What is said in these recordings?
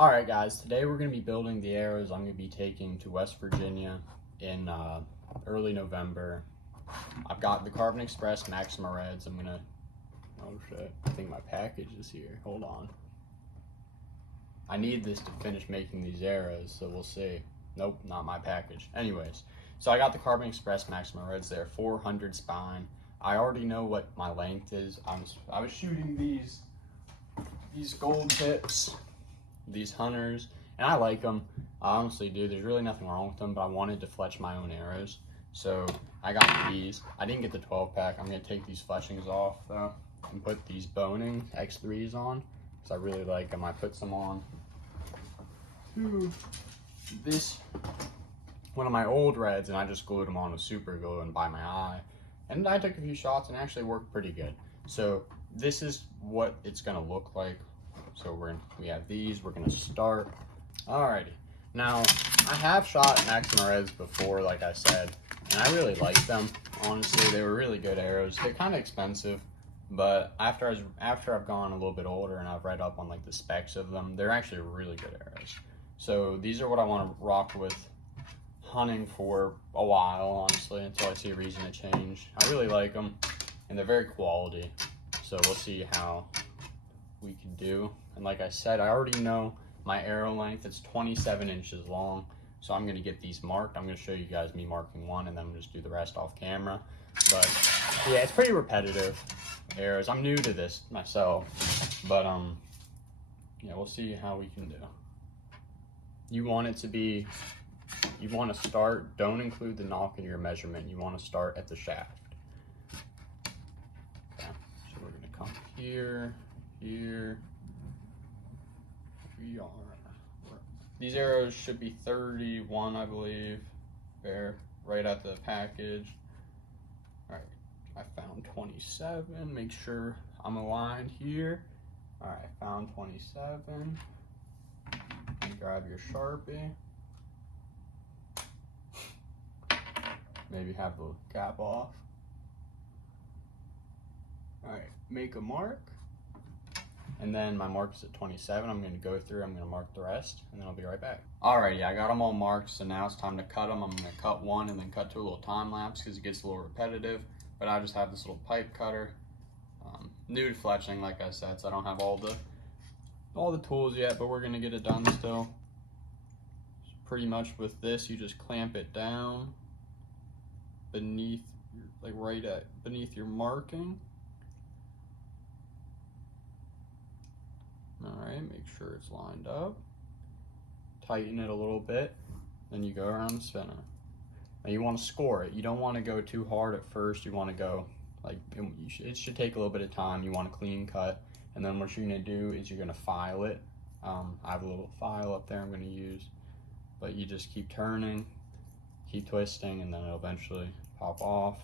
Alright guys, today we're going to be building the arrows I'm going to be taking to West Virginia in early November. I've got the Carbon Express Maxima Reds. I'm going to, oh shit, I think my package is here. Hold on. I need this to finish making these arrows, so we'll see. Nope, not my package. Anyways, so I got the Carbon Express Maxima Reds there, 400 spine. I already know what my length is. I was shooting these gold tips, these hunters, and I like them. I honestly do. There's really nothing wrong with them, but I wanted to fletch my own arrows, so I got these. I didn't get the 12 pack. I'm going to take these fletchings off though and put these Boning X3s on because I really like them. I put some on to this one of my old reds and I just glued them on with super glue and by my eye, and I took a few shots and actually worked pretty good. So this is what it's going to look like. So we have these, we're gonna start. Alrighty, now I have shot Maxima Reds before, like I said, and I really like them. Honestly, they were really good arrows. They're kind of expensive, but after I've gone a little bit older and I've read up on like the specs of them, they're actually really good arrows. So these are what I want to rock with hunting for a while, honestly, until I see a reason to change. I really like them, and they're very quality. So we'll see how we can do. And like I said, I already know my arrow length. It's 27 inches long, so I'm going to get these marked. I'm going to show you guys me marking one, and then we'll just do the rest off camera. But yeah, it's pretty repetitive arrows. I'm new to this myself, but yeah, we'll see how we can do. You want it to be, you want to start, don't include the knock in your measurement. You want to start at the shaft. Okay, so we're going to come here, here we are. These arrows should be 31, I believe. There, right at the package. Alright, I found 27. Make sure I'm aligned here. Alright, found 27. And grab your Sharpie. Maybe have the cap off. Alright, make a mark. And then my mark is at 27. I'm going to go through, I'm going to mark the rest, and then I'll be right back. Alrighty, I got them all marked, so now it's time to cut them. I'm going to cut one and then cut to a little time lapse because it gets a little repetitive. But I just have this little pipe cutter. New to fletching, like I said, so I don't have all the tools yet, but we're going to get it done still. So pretty much with this, you just clamp it down beneath, like beneath your marking. Alright, make sure it's lined up. Tighten it a little bit, then you go around the spinner. Now you want to score it. You don't want to go too hard at first. You want to go, like, it should take a little bit of time. You want a clean cut, and then what you're going to do is you're going to file it. I have a little file up there I'm going to use, but you just keep turning, keep twisting, and then it'll eventually pop off.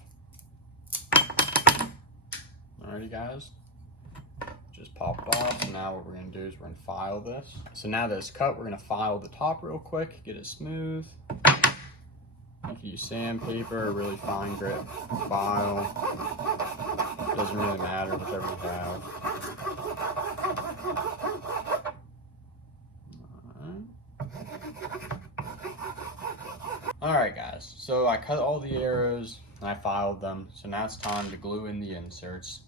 Alrighty guys. Just popped off. So now what we're going to do is we're going to file this. So now that it's cut, we're going to file the top real quick, get it smooth. You can use sandpaper, a really fine grip file. Doesn't really matter, whichever you have. Alright guys, so I cut all the arrows and I filed them. So now it's time to glue in the inserts.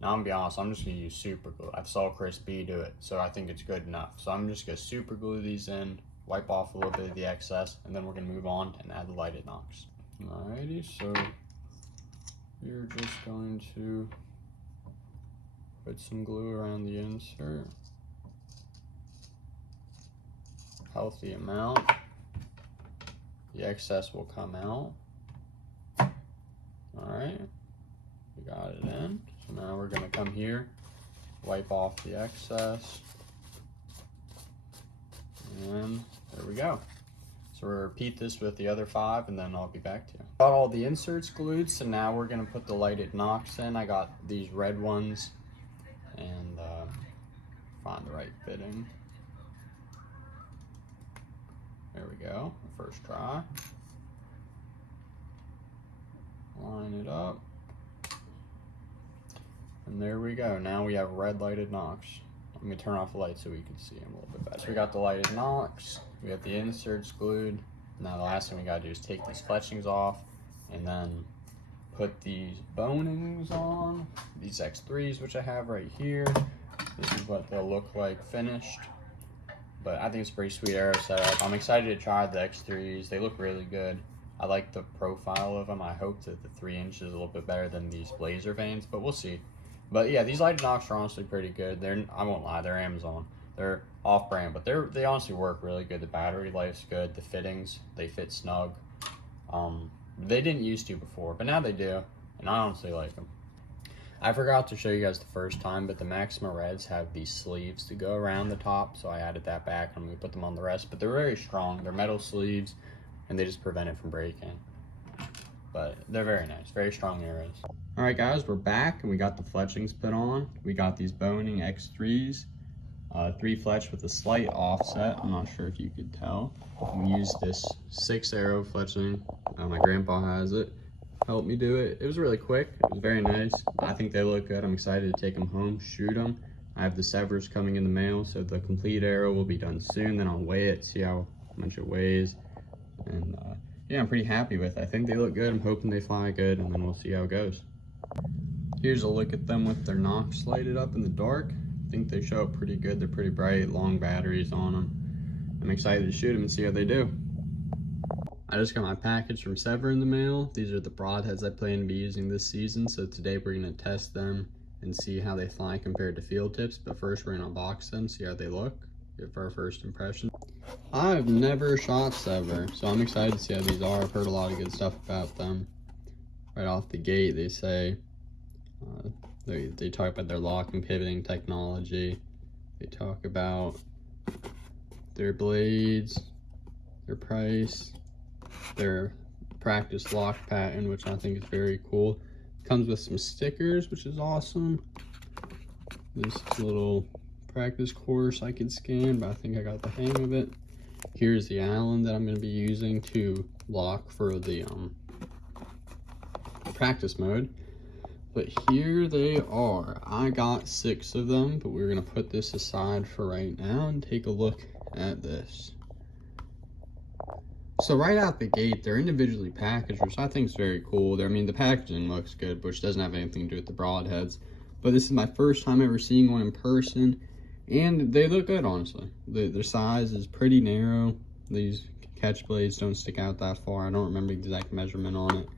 Now I'm gonna be honest, I'm just gonna use super glue. I saw Chris B do it, so I think it's good enough. So I'm just gonna super glue these in, wipe off a little bit of the excess, and then we're gonna move on and add the lighted nocks. Alrighty, so we're just going to put some glue around the insert. Healthy amount. The excess will come out. Alright, we got it in. So now we're gonna come here, wipe off the excess, and there we go. So we'll repeat this with the other 5, and then I'll be back to you. Got all the inserts glued, so now we're gonna put the lighted nocks in. I got these red ones, and find the right fitting. There we go, first try. Line it up. And there we go. Now we have red lighted nocks. Let me turn off the light so we can see them a little bit better. So we got the lighted nocks, we got the inserts glued. Now the last thing we gotta do is take these fletchings off and then put these bonings on, these X3s, which I have right here. This is what they'll look like finished. But I think it's a pretty sweet arrow setup. I'm excited to try the X3s. They look really good. I like the profile of them. I hope that the 3 inch is a little bit better than these blazer vanes, but we'll see. But yeah, these lighted nocks are honestly pretty good. I won't lie, they're Amazon. They're off-brand, but they honestly work really good. The battery life's good. The fittings, they fit snug. They didn't used to before, but now they do, and I honestly like them. I forgot to show you guys the first time, but the Maxima Reds have these sleeves to go around the top, so I added that back. I'm going to put them on the rest, but they're very strong. They're metal sleeves, and they just prevent it from breaking. But they're very nice, very strong arrows. All right, guys, we're back, and we got the fletchings put on. We got these boning X3s, 3 fletch with a slight offset. I'm not sure if you could tell. We used this 6 arrow fletching. My grandpa has it. Helped me do it. It was really quick. It was very nice. I think they look good. I'm excited to take them home, shoot them. I have the Sevrs coming in the mail, so the complete arrow will be done soon. Then I'll weigh it, see how much it weighs. And yeah, I'm pretty happy with it. I think they look good. I'm hoping they fly good, and then we'll see how it goes. Here's a look at them with their nocks lighted up in the dark. I think they show up pretty good. They're pretty bright, long batteries on them. I'm excited to shoot them and see how they do. I just got my package from Sevr in the mail. These are the broadheads I plan to be using this season, so today we're going to test them and see how they fly compared to field tips. But first we're going to unbox them, see how they look, give our first impression. I've never shot Sevr, so I'm excited to see how these are. I've heard a lot of good stuff about them. Right off the gate they say, they talk about their lock and pivoting technology. They talk about their blades, their price, their practice lock pattern, which I think is very cool. Comes with some stickers, which is awesome. This little practice course I could scan, but I think I got the hang of it. Here's the Allen that I'm going to be using to lock for the practice mode. But here they are. I got 6 of them, but we're going to put this aside for right now and take a look at this. So right out the gate, they're individually packaged, which I think is very cool. I mean, the packaging looks good, which doesn't have anything to do with the broadheads. But this is my first time ever seeing one in person, and they look good, honestly. Their size is pretty narrow. These catch blades don't stick out that far. I don't remember the exact measurement on it.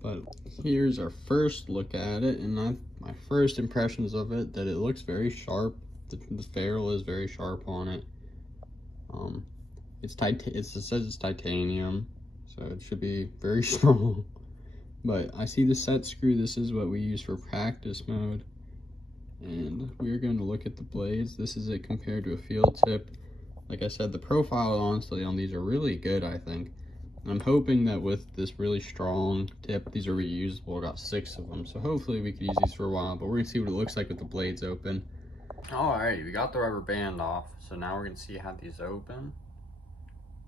But here's our first look at it, and my first impressions of it, that it looks very sharp. The ferrule is very sharp on it. It says it's titanium, so it should be very strong. But I see the set screw. This is what we use for practice mode. And we're going to look at the blades. This is it compared to a field tip. Like I said, the profile honestly on these are really good, I think. And I'm hoping that with this really strong tip, these are reusable. I got 6 of them, so hopefully we could use these for a while. But we're going to see what it looks like with the blades open. Alright, we got the rubber band off, so now we're going to see how these open.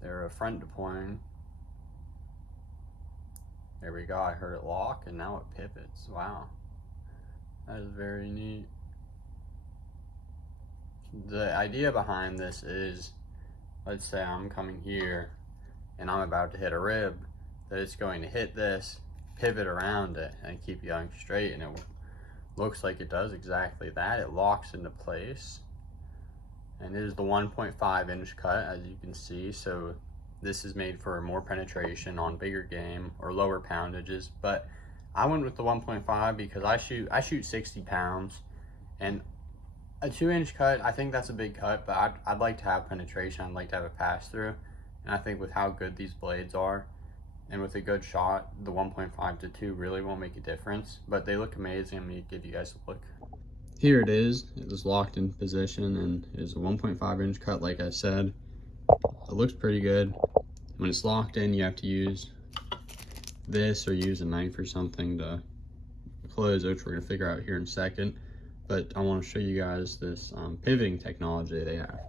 They're a front deploying. There we go, I heard it lock and now it pivots. Wow, that is very neat. The idea behind this is, let's say I'm coming here and I'm about to hit a rib, that it's going to hit this, pivot around it, and keep going straight, and it looks like it does exactly that. It locks into place. And it is the 1.5 inch cut, as you can see, so this is made for more penetration on bigger game or lower poundages. But I went with the 1.5 because I shoot 60 pounds, and a 2 inch cut, I think that's a big cut, but I'd like to have penetration. I'd like to have a pass through, and I think with how good these blades are, and with a good shot, the 1.5 to 2 really won't make a difference. But they look amazing. I'm gonna give you guys a look. Here it is. It was locked in position, and it is a 1.5 inch cut, like I said. It looks pretty good. When it's locked in, you have to use this or use a knife or something to close it, which we're going to figure out here in a second. But I want to show you guys this pivoting technology they have.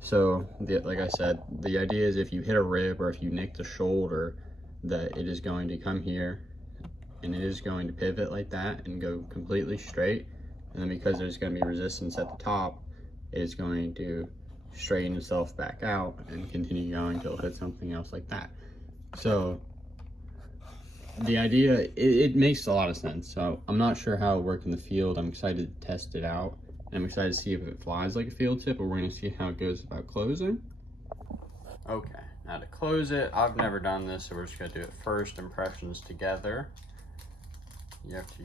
So, like I said, the idea is if you hit a rib or if you nick the shoulder, that it is going to come here, and it is going to pivot like that and go completely straight. And then because there's going to be resistance at the top, it is going to straighten itself back out and continue going until it hits something else like that. So the idea, it makes a lot of sense. So I'm not sure how it worked in the field. I'm excited to test it out. I'm excited to see if it flies like a field tip, but we're going to see how it goes about closing. Okay, now to close it, I've never done this, so we're just going to do it first impressions together. You have to,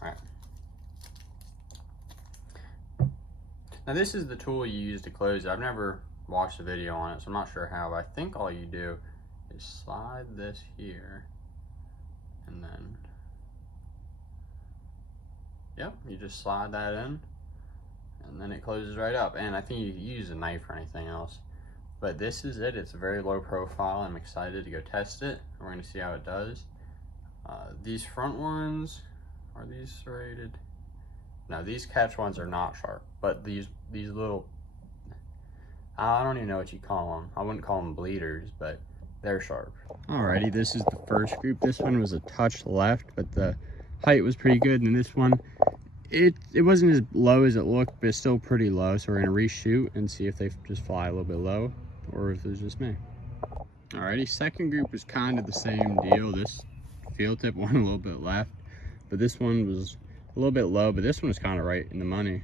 all right. Now this is the tool you use to close it. I've never watched a video on it, so I'm not sure how, but I think all you do is slide this here, and then, yep, you just slide that in, and then it closes right up. And I think you can use a knife or anything else. But this is it. It's a very low profile. I'm excited to go test it. We're going to see how it does. These front ones, are these serrated? No, these catch ones are not sharp, but these little, I don't even know what you call them. I wouldn't call them bleeders, but they're sharp. Alrighty, this is the first group. This one was a touch left, but the height was pretty good. And this one, it wasn't as low as it looked, but it's still pretty low. So we're gonna reshoot and see if they just fly a little bit low or if it's just me. Alrighty, second group was kind of the same deal. This field tip went a little bit left, but this one was a little bit low, but this one was kind of right in the money.